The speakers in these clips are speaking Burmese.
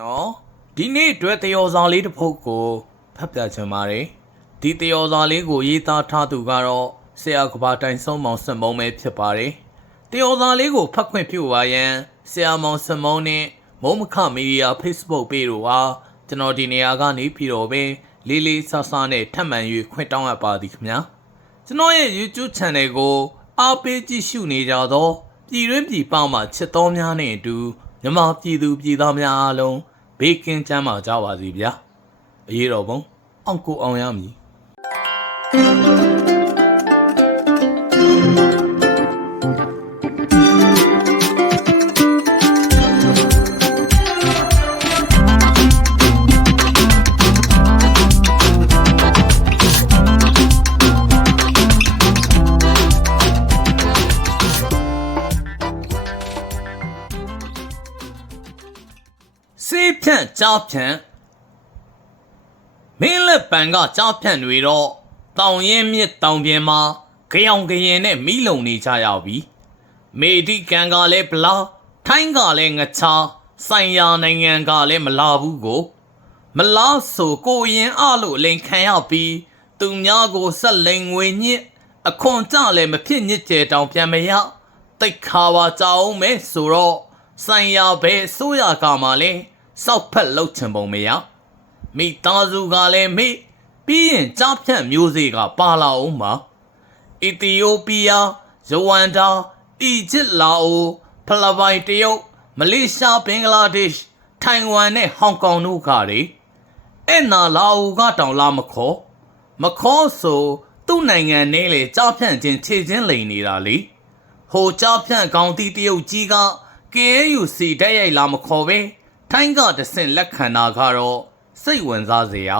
နော်ဒီနေ့အတွက်တယောစာလေးတစ်ပုဒ်ကိုဖတ်ပြချင်ပါတယ်ဒီတယောစာလေးကိုရေးသားထားသူကတော့ဆရာကဘာတိုင်ဆုံးမောင်စံမုံပဲဖြစ်ပါတယ်တယောစာလေးကိုဖတ်ခွင့်ပြုပါရန်ဆရာမောင်စံမုံနဲ့မုံမခမီဒီယာ Facebook ပေတို့ဟာကျွန်တော်ဒီနေရာကနေပြီးတော့ပဲလေးလေးဆဆနဲ့ထပ်မံ၍ခွင့်တောင်းအပ်ပါသည်ခင်ဗျာကျွန်တော်ရဲ့ YouTube Channel ကိုအားပေးကြည့်ရှုနေကြသောပြည်တွင်းပြည်ပမှချစ်တော်များနဲ့အတူ မြန်မာပြည်သူပြည်သားများအားလုံးဘေးကင်းချမ်းသာကြပါစေဗျာအရေးတော်ပုံအောင်ကိုအောင်ရမည် ကြားဖြန့်မင်းလက်ပံကကြားဖြန့်တွေတော့တောင်ရင်မြစ်တောင်ပြင်မှာကြောင်ကရင်နဲ့မိလုံနေကြရပြီမေဒီကန်ကလည်းဗလားထိုင်းကလည်းငချာဆိုင်ရာနိုင်ငံကလည်းမလာဘူးကို မလားဆိုကိုရင်အလို့လိန်ခံရပြီးသူများကိုဆက်လိန်ငွေညစ်အခွန်ကြလည်းမဖြစ်ညစ်ကြတောင်ပြန်မရတိတ်ခါပါကြအောင်မဲဆိုတော့ဆိုင်ရာဘဲဆိုရကမှလည်း စောက်ဖက်လှုပ်ချင်ပုံမရမိသားစုကလည်းမိပြီးရင်ကြားဖြန့်မျိုးစေ့ကပါလာအောင်ပါအီသီယိုးပီးယားယဝမ်ဒါအီဂျစ်လာအိုဖလပိုင်တရုတ်မလေးရှားဘင်္ဂလားဒေ့ရှ်ထိုင်ဝမ်နဲ့ဟောင်ကောင်တို့ကတွေအဲ့နာလာအိုကတောင်လာမခေါ်မခေါ်ဆိုသူ့နိုင်ငံနဲ့လေကြားဖြန့်ခြင်းခြေချင်းလိန်နေတာလေဟိုကြားဖြန့်ကောင်းတီတရုတ်ကြီးက KAUC တက်ရိုက်လာမခေါ်ပဲ ထိုင်းကတဆင့်လက်ခံတာကတော့စိတ်ဝင်စားစရာ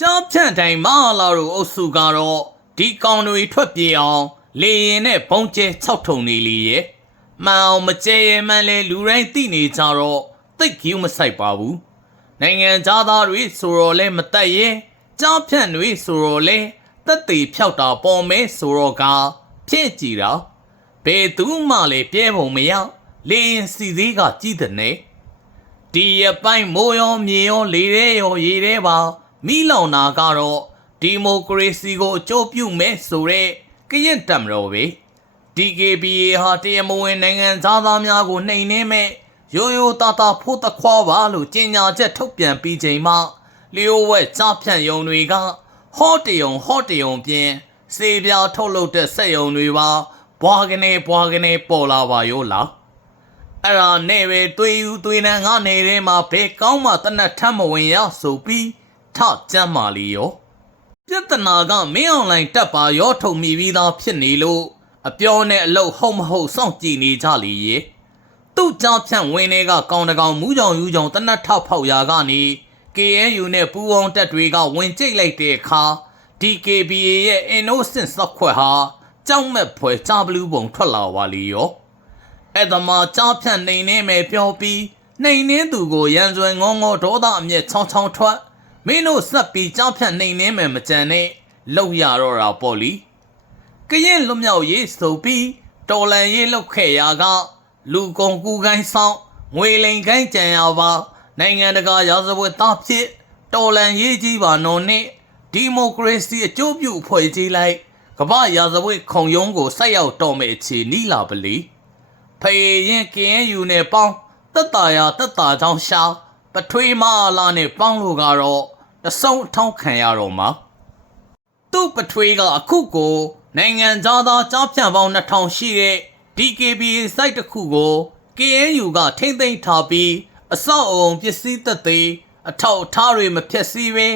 ကြားဖြန့်တိုင်းမလာတို့အုပ်စုကတော့ဒီကောင်တွေထွက်ပြေးအောင် လေရင်နဲ့ဘုံကျဲ၆ထုံနေလေရဲ့မှန်အောင်မကျဲရဲမှန်လေလူတိုင်းသိနေကြတော့တိတ်ကြီးမဆိုင်ပါဘူးနိုင်ငံသားသားတွေဆိုတော့လဲမတက်ရဲ့ကြားဖြန့်တွေဆိုတော့လဲတက်သေးဖြောက်တာပေါ်မဲဆိုတော့ကဖြစ်ကြည့်တာဘယ်သူမှလည်းပြဲပုံမရလေရင်စီသေးကကြည့်တဲ့နဲ့ ဒီရပိုင်းမိုးရောမြေရောလေရဲရောရေရဲပါမိလောင်နာကတော့ဒီမိုကရေစီကိုအကျိုးပြုမဲ့ဆိုတဲ့ကရင်တမတော်ပဲ DKBA ဟာတရားမဝင်နိုင်ငံသားသားများကိုနှိမ်နှင်းမဲ့ရိုးရိုးသားသားဖို့တခွားပါလို့ကြေညာချက်ထုတ်ပြန်ပြီးချိန်မှလျို့ဝဲကြားဖြန့်ယုံတွေကဟော့တယုံဟော့တယုံပြင်စေပြာထုတ်လုပ်တဲ့စက်ယုံတွေပါဘွားကနေဘွားကနေပေါ်လာပါရောလား အဲ့ဒါနဲ့ပဲတွေးယူတွေးနန်းကနေထဲမှာဘယ်ကောင်းမှတနတ်ထမ်းမဝင်ရဆိုပြီးထကြမ်းမာလီရောပြဿနာကမင်းအွန်လိုင်းတက်ပါရောထုံမိပြီးသားဖြစ်နေလို့အပြောနဲ့အလုတ်ဟုတ်မဟုတ်စောင့်ကြည့်နေကြလေရေသူ့ကြောင့်ဖြန့်ဝင်းတွေကကောင်းတကောင်မူးကြောင်ယူကြောင်တနတ်ထောက်ဖောက်ရာကနေ KNU နဲ့ပူးပေါင်းတပ်တွေကဝင်ကျိတ်လိုက်တဲ့အခါ DKBA ရဲ့ innocent စက်ခွက်ဟာကြောက်မဲ့ဖွယ်ချဘလူးပုံထွက်လာပါလေရော အဲ့ဒါမှကြားဖြန့်နေနေမယ်ပြောပြီးနှိမ်နှင်းသူကိုရန်စွဲငေါငေါဒေါသအမျက်ချောင်းချောင်းထွက်မင်းတို့ဆက်ပြီးကြားဖြန့်နှိမ်နှင်းမယ်မကြံနဲ့လောက်ရတော့တာပေါ့လीကရင်လွတ်မြောက်ရေးဆိုပြီးတော်လန်ရေးလောက်ခဲ့ရာကလူကုန်ကူကိုင်းဆောင်ငွေလိန်ကိုင်းကြံရပါနိုင်ငံတကာရာဇဝတ်သားဖြစ်တော်လန်ရေးကြီးပါနော်နဲ့ဒီမိုကရေစီအကျိုးပြုအဖွဲ့ကြီးလိုက်ကမ္ဘာရာဇဝတ်ခုံရုံးကိုဆိုက်ရောက်တော်မဲ့အခြေနီးလာပလီ ဖေရင်ကင်းယူနဲ့ပေါင်းတက်တာယာတက်တာချောင်းရှာပထွေးမလာနဲ့ပေါင်းလို့ကတော့တဆုံအထောက်ခံရတော့မှာသူ့ပထွေးကအခုကိုနိုင်ငံသားသားကြားဖြန့်ပေါင်း2000ရှိတဲ့ DKBA site တစ်ခုကို KNU ကထိမ့်သိမ်းထားပြီးအဆောက်အုံပစ္စည်းသက်သေးအထောက်အထားတွေမဖျက်ဆီးဘဲ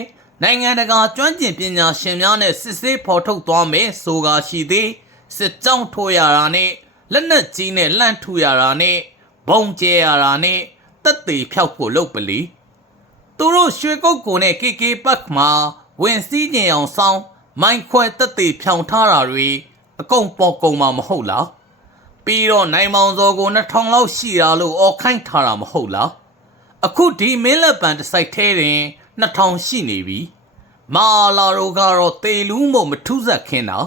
နိုင်ငံတကာကျွမ်းကျင်ပညာရှင်များနဲ့စစ်ဆေးဖော်ထုတ်သွားမယ်ဆိုကာရှိသေးစစ်ကြောင်းထိုးရတာနဲ့ လက်နက်ကြီးနဲ့လှမ်းထူရတာနဲ့ဘုံကျဲရတာနဲ့တက်သေးဖြောက်ဖို့လုပ်ပလီသူတို့ရွှေကုတ်ကိုနဲ့ KK ပတ်မှာဝင်စည်းကျင်အောင်ဆောင်းမိုင်းခွဲတက်သေးဖြောင်ထားတာတွေအကုန်ပေါ်ကုန်မှာမဟုတ်လားပြီးတော့နိုင်မောင်စောကို2000လောက်ရှိတာလို့အော်ခိုင်းထားတာမဟုတ်လားအခုဒီမင်းလက်ပံတစ်စိုက်သေးတင်2000ရှိနေပြီမာလာတို့ကတော့တေလူးမို့မထူးဆက်ခင်းတာ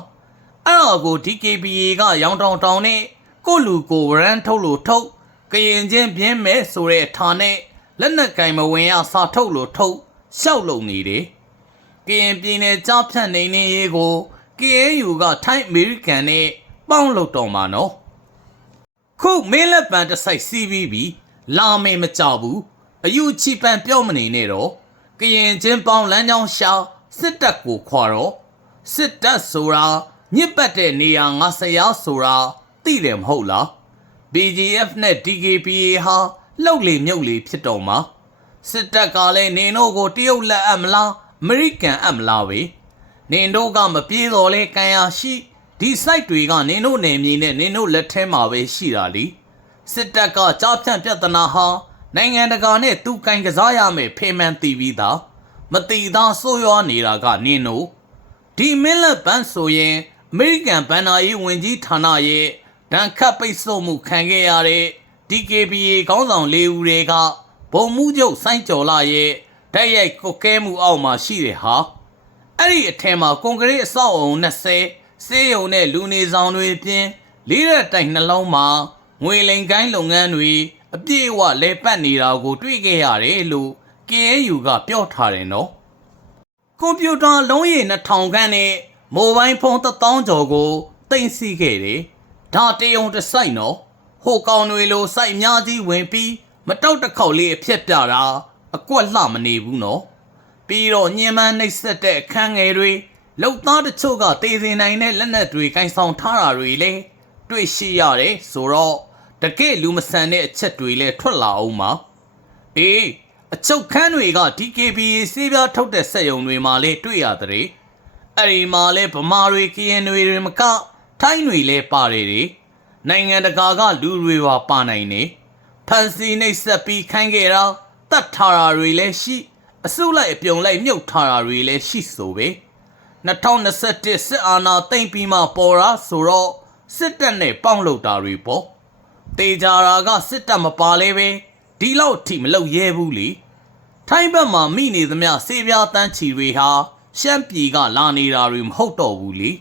အဲ့တော့ကို DKBA ကရောင်တောင်တောင်နဲ့ကိုလူကိုဝရန်ထုတ်လို့ထုတ်ကရင်ချင်းပြင်းမဲ့ဆိုတဲ့အထာနဲ့လက်နက်ကင်မဝင်ရစာထုတ်လို့ထုတ်ရှောက်လုံနေတယ်ကရင်ပြည်နယ်ကြားဖြတ်နေနေရေးကို KAU ကထိုင်းအမေရိကန်နဲ့ပေါင်းလုပ်တော်မှာနော်ခုမင်းလက်ပံတစ်ဆိုင်စီးပြီးပြီလာမေမကြောက်ဘူးအယူချီပန်ပြောမနေနဲ့တော့ကရင်ချင်းပေါင်းလမ်းကြောင်းရှာစစ်တပ်ကိုခွာတော့စစ်တပ်ဆိုတာ ညစ်ပတ်တဲ့နေရာငါဆရာဆိုတာသိတယ်မဟုတ်လား BGF နဲ့ DKPA ဟာလှုပ်လေမြုပ်လေဖြစ်တော်မှာစစ်တပ်ကလည်းနင်တို့ကိုတရုတ်လက်အပ်မလားအမေရိကန်အပ်မလားပဲနင်တို့ကမပြေးတော့လဲကံရရှိဒီ site တွေကနင်တို့နယ်မြေနဲ့နင်တို့လက်ထဲမှာပဲရှိတာလीစစ်တပ်ကကြားဖြန့်ပြဿနာဟာနိုင်ငံတကာနဲ့သူကင်ကစားရမယ်ဖေမှန်တီးပြီးသားမတီသားဆိုးရွားနေတာကနင်တို့ဒီမင်းလက်ပန်းဆိုရင် အမေရိကန်ဘဏ္ဍာရေးဝန်ကြီးဌာနရဲ့ဒဏ်ခတ်ပိတ်ဆို့မှုခံခဲ့ရတဲ့ DKBA ခေါင်းဆောင်၄ဦးတွေကဗိုလ်မှူးချုပ်စိုင်းကျော်လာရဲ့တိုက်ရိုက်ကုတ်ကဲမှုအောက်မှာရှိတယ်ဟာအဲ့ဒီအထက်မှာကွန်ကရစ်အဆောက်အုံ20စေးရုံနဲ့လူနေဆောင်တွေပြင်လေးရက်တိုင်နှလုံးမှာငွေလိမ်ကိုင်းလုပ်ငန်းတွေအပြည့်အဝလဲပတ်နေတာကို တွေ့ခဲ့ရတယ်လို့ KAU ကပြောထားတယ်နော်ကွန်ပျူတာလုံးရည်2000ခန့်နဲ့ မိုဘိုင်းဖုန်း1000ကျော်ကိုတင်စီခဲ့တယ်။ဒါတယုံတစ်ဆိုင်နော်။ဟိုကောင်တွေလိုစိုက်များကြီးဝင်ပြီးမတောက်တစ်ခေါက်လေးအဖြစ်ပြတာအကွက်လှမနေဘူးနော်။ပြီးတော့ညင်မန်းနှိပ်စက်တဲ့အခန်းငယ်တွေလောက်သားတချို့ကတေစင်နိုင်တဲ့လက်နက်တွေကင်ဆောင်ထားတာတွေလည်းတွေ့ရှိရတယ်ဆိုတော့တကယ့်လူမဆန်တဲ့အချက်တွေလည်းထွက်လာအောင်ပါ။အေးအချုပ်ခန်းတွေက DKBA စေးပြားထုတ်တဲ့စက်ယုံတွေမှာလည်းတွေ့ရတဲ့ အဲ့ဒီမှာလည်းဗမာတွေကရင်တွေတွေမကထိုင်းတွေလည်းပါတယ်တွေနိုင်ငံတကာကလူတွေပါပါနိုင်နေဖန်စီနှိပ်စက်ပြီးခိုင်းခဲ့တာတတ်ထားတာတွေလည်းရှိအစုလိုက်အပြုံလိုက်မြုပ်ထားတာတွေလည်းရှိဆိုပဲ2021စစ်အာဏာသိမ်းပြီးမှပေါ်တာဆိုတော့စစ်တပ်နဲ့ပေါင်းလုပ်တာတွေပေါ့တေကြရာကစစ်တပ်မပါလဲပဲဒီလောက်ထိမလုပ်ရဲဘူးလေထိုင်းဘက်မှာမိနေသမျှစေပြားတန်းချီတွေဟာ ရှမ်းပြည်ကလာနေတာတွေမဟုတ်တော့ဘူးလေ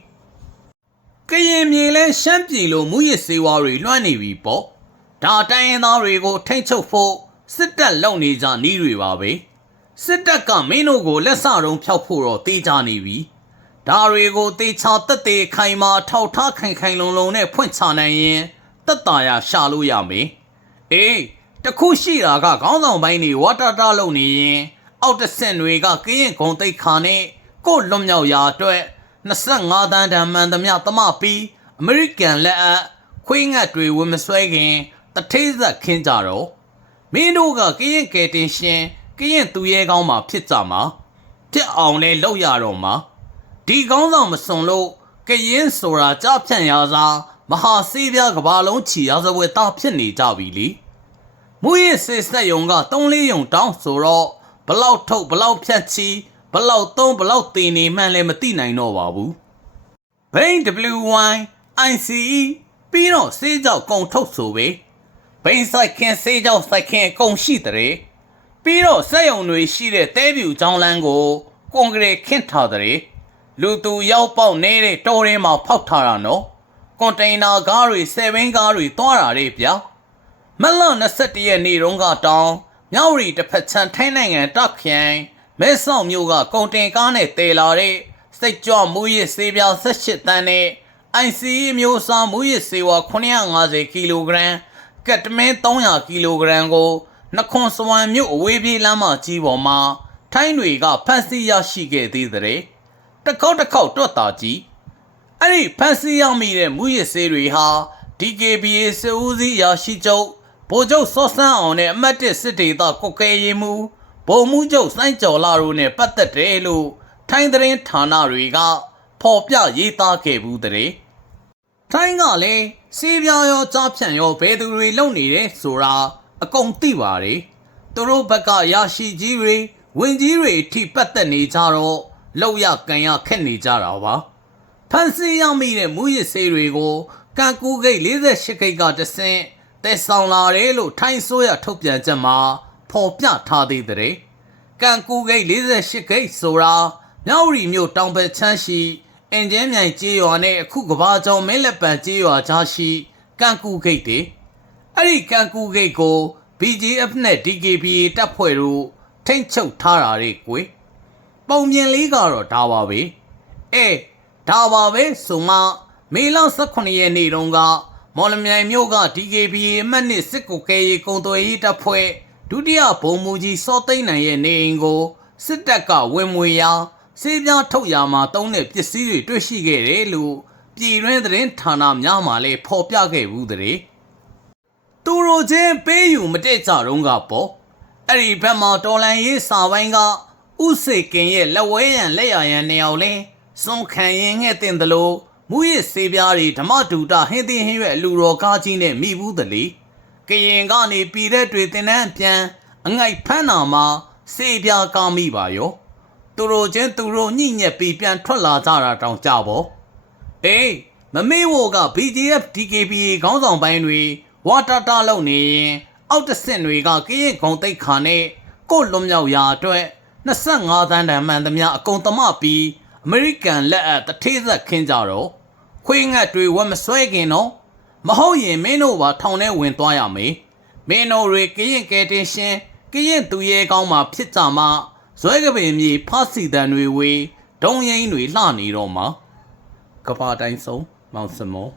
ကရင်မြေလဲရှမ်းပြည်လိုမူရစ်စေဝါတွေလွှမ်းနေပြီပေါ့ဒါတိုင်းရင်းသားတွေကိုထိမ့်ချုပ်ဖို့စစ်တပ်လုံနေကြနီးတွေပါပဲစစ်တပ်ကမင်းတို့ကိုလက်စတုံးဖျောက်ဖို့တော့တေးကြနေပြီဒါတွေကိုတေချာတက်တေခိုင်မာထောက်ထားခိုင်ခိုင်လုံလုံနဲ့ဖွင့်ချနိုင်ရင်တက်တာရရှာလို့ရမယ်။အေးတခုရှိတာကခေါင်းဆောင်ပိုင်းတွေဝါတာတာလုပ်နေရင် အောက်တဆင့်တွေကကရင်ဂုံတိတ်ခါနဲ့ ကို့လွတ်မြောက်ရာအတွက်25တန်းတန်မှန်သမျှသမပြီးအမေရိကန်လက်အပ်ခွေးငတ်တွေဝင်မဆွဲခင်တထိတ်သက်ခင်းကြတော့မင်းတို့ကကရင်ကယ်တင်ရှင်ကရင်သူရဲကောင်းမှာဖြစ်ကြမှာဖြစ်အောင်လဲလုပ်ရတော့မှာဒီကောင်းဆောင်မစွန်လို့ကရင်ဆိုတာကြဖြန့်ရာစားမဟာစေးပြားကဘာလုံးချီရာဇဝဲသားဖြစ်နေကြပြီလေမူရစ်စေစက်ယုံက3လေးယုံတောင်းဆိုတော့ဘလောက်ထုတ်ဘလောက်ဖြတ်ချီ ဘလောက်သုံးဘလောက်တင်နေမှန်းလည်းမသိနိုင်တော့ပါဘူးဘိန်း WY ICE ပြီးတော့စေးကြောက်ကုံထုတ်ဆိုပဲဘိန်းဆိုင်ခင်စေးကြောက်ဆိုင်ခင်အကုန်ရှိတဲ့ပြီးတော့စက်ယုံတွေရှိတဲ့တဲပြူချောင်းလန်းကိုကွန်ကရစ်ခင့်ထားတဲ့လူသူရောက်ပေါက်နေတဲ့တောထဲမှာဖောက်ထားတာနော်ကွန်တိန်နာကားတွေ7ဘင်းကားတွေတွားတာလေဗျာမလ21ရက်နေ့တုန်းကတောင်းမြောက်ရီတစ်ဖက်ချန်ထိုင်းနိုင်ငံတက်ခိုင် မဲဆောက်မြို့ကကုန်တင်ကားနဲ့တည်လာတဲ့စိတ်ကြွမူရစ်ဆေးပြား18တန်းနဲ့ ICE မျိုးစားမူရစ်ဆေးဝါ950ကီလိုဂရမ်ကက်တမင်း300ကီလိုဂရမ်ကိုနှခွန်စဝမ်မြို့အဝေးပြေးလမ်းမကြီးပေါ်မှာထိုင်းတွေကဖမ်းဆီးရရှိခဲ့သေးတဲ့တစ်ခေါက်တစ်ခေါက်တွတ်တာကြီးအဲ့ဒီဖန်စီရောက်မိတဲ့မူရစ်ဆေးတွေဟာ DKBA စစ်ဦးစီးရာရှိချုပ်ဗိုလ်ချုပ်စောစန်းအောင်နဲ့အမတ်တစ်စစ်ဒေသကုတ်ကဲရေးမှု ဗိုလ်မှူးချုပ်စိုင်းကျော်လာတို့နဲ့ပတ်သက်တယ်လို့ထိုင်းသတင်းဌာနတွေကဖော်ပြရေးသားခဲ့ဘူးတဲ့ထိုင်းကလည်းစေးပြားရောကြားဖြန့်ရောဘယ်သူတွေလုံနေတယ်ဆိုတာအကုန်သိပါတယ်သူတို့ဘက်ကရရှိကြီးတွေဝင်ကြီးတွေအထိပတ်သက်နေကြတော့လောက်ရကန်ရခက်နေကြတာပါဖန်စီရောက်မိတဲ့မူရစ်ဆေးတွေကိုကန်ကူဂိတ်48ဂိတ်ကတဆင့်တက်ဆောင်လာတယ်လို့ထိုင်းဆိုရထုတ်ပြန်ချက်မှာ ဖော်ပြထားသေးတဲ့ကန်ကူဂိတ်48ဂိတ်ဆိုတာမြောက်ရီမြို့တောင်ဘက်ချမ်းရှိအင်ဂျင်မြိုင်ကျေးရွာနဲ့အခုကဘာကျော်မင်းလက်ပံကျေးရွာကြားရှိကန်ကူဂိတ်တွေအဲ့ဒီကန်ကူဂိတ်ကို BGF နဲ့ DKBA တပ်ဖွဲ့တို့ထိမ့်ချုပ်ထားတာတွေကွယ်ပုံမြင်လေးကတော့ဒါပါပဲအဲဒါပါပဲဆိုမှမေလ18ရက်နေ့တုန်းကမော်လမြိုင်မြို့က DKBA အမှတ်နှစ်စစ်ကိုကဲရေးကုံသွယ်ရေးတပ်ဖွဲ့ ဒုတိယဗိုလ်မှူးကြီးစောသိန်းနိုင်ရဲ့နေအိမ်ကိုစစ်တပ်ကဝင်မွေရာစေးပြားထုတ်ရာမှာတုံးတဲ့ပစ္စည်းတွေတွေ့ရှိခဲ့တယ်လို့ပြည်တွင်းသတင်းဌာနများမှလည်းဖော်ပြခဲ့ဘူးတဲ့သူတို့ချင်းပေးယူမတက်ကြတော့ကပေါ့အဲ့ဒီဘက်မှာတော်လန်ရေးစာပိုင်းကဥစေကင်ရဲ့လက်ဝဲရန်လက်ရရန်နှစ်ယောက်လဲစွန်ခံရင်ငှဲ့တင်တယ်လို့မူရစ်စေးပြားတွေဓမ္မဒူတာဟင်းသိဟင်းရွက်လူတော်ကားကြီးနဲ့မိဘူးတလေ ကရင်ကနေပြည်တဲ့တွေတင်တန်းပြန်အငိုက်ဖမ်းနာမှာစေးပြားကားမိပါရောသူတို့ချင်းသူတို့ညှိညက်ပြီးပြန်ထွက်လာကြတာတောင်ကြပေါ့အေးမမေ့ဝက BGF DKBA ခေါင်းဆောင်ပိုင်းတွေဝါတာတာလုံနေရင်အောက်တဆင့်တွေကကရင်ခုံတိတ်ခါနဲ့ကို့လွန်မြောက်ရာအတွက်25သန်းတန်မှန်သမျှအကုန်သမပြီးအမေရိကန်လက်အပ်တထေးသက်ခင်းကြတော့ခွေးငတ်တွေဝက်မဆွဲခင်တော့ မဟုတ်ရင်မင်းတို့ပါထောင်ထဲဝင်သွားရမေးမင်းတို့တွေကရင်ကဲတင်ရှင်ကရင်သူရဲကောင်းမှာဖြစ်ကြမှာဇွဲကပင်မြေဖစီတန်တွေဝေးဒုံရင်တွေလှနေတော့မှာကဘာတိုင်းဆုံးမောင်စမော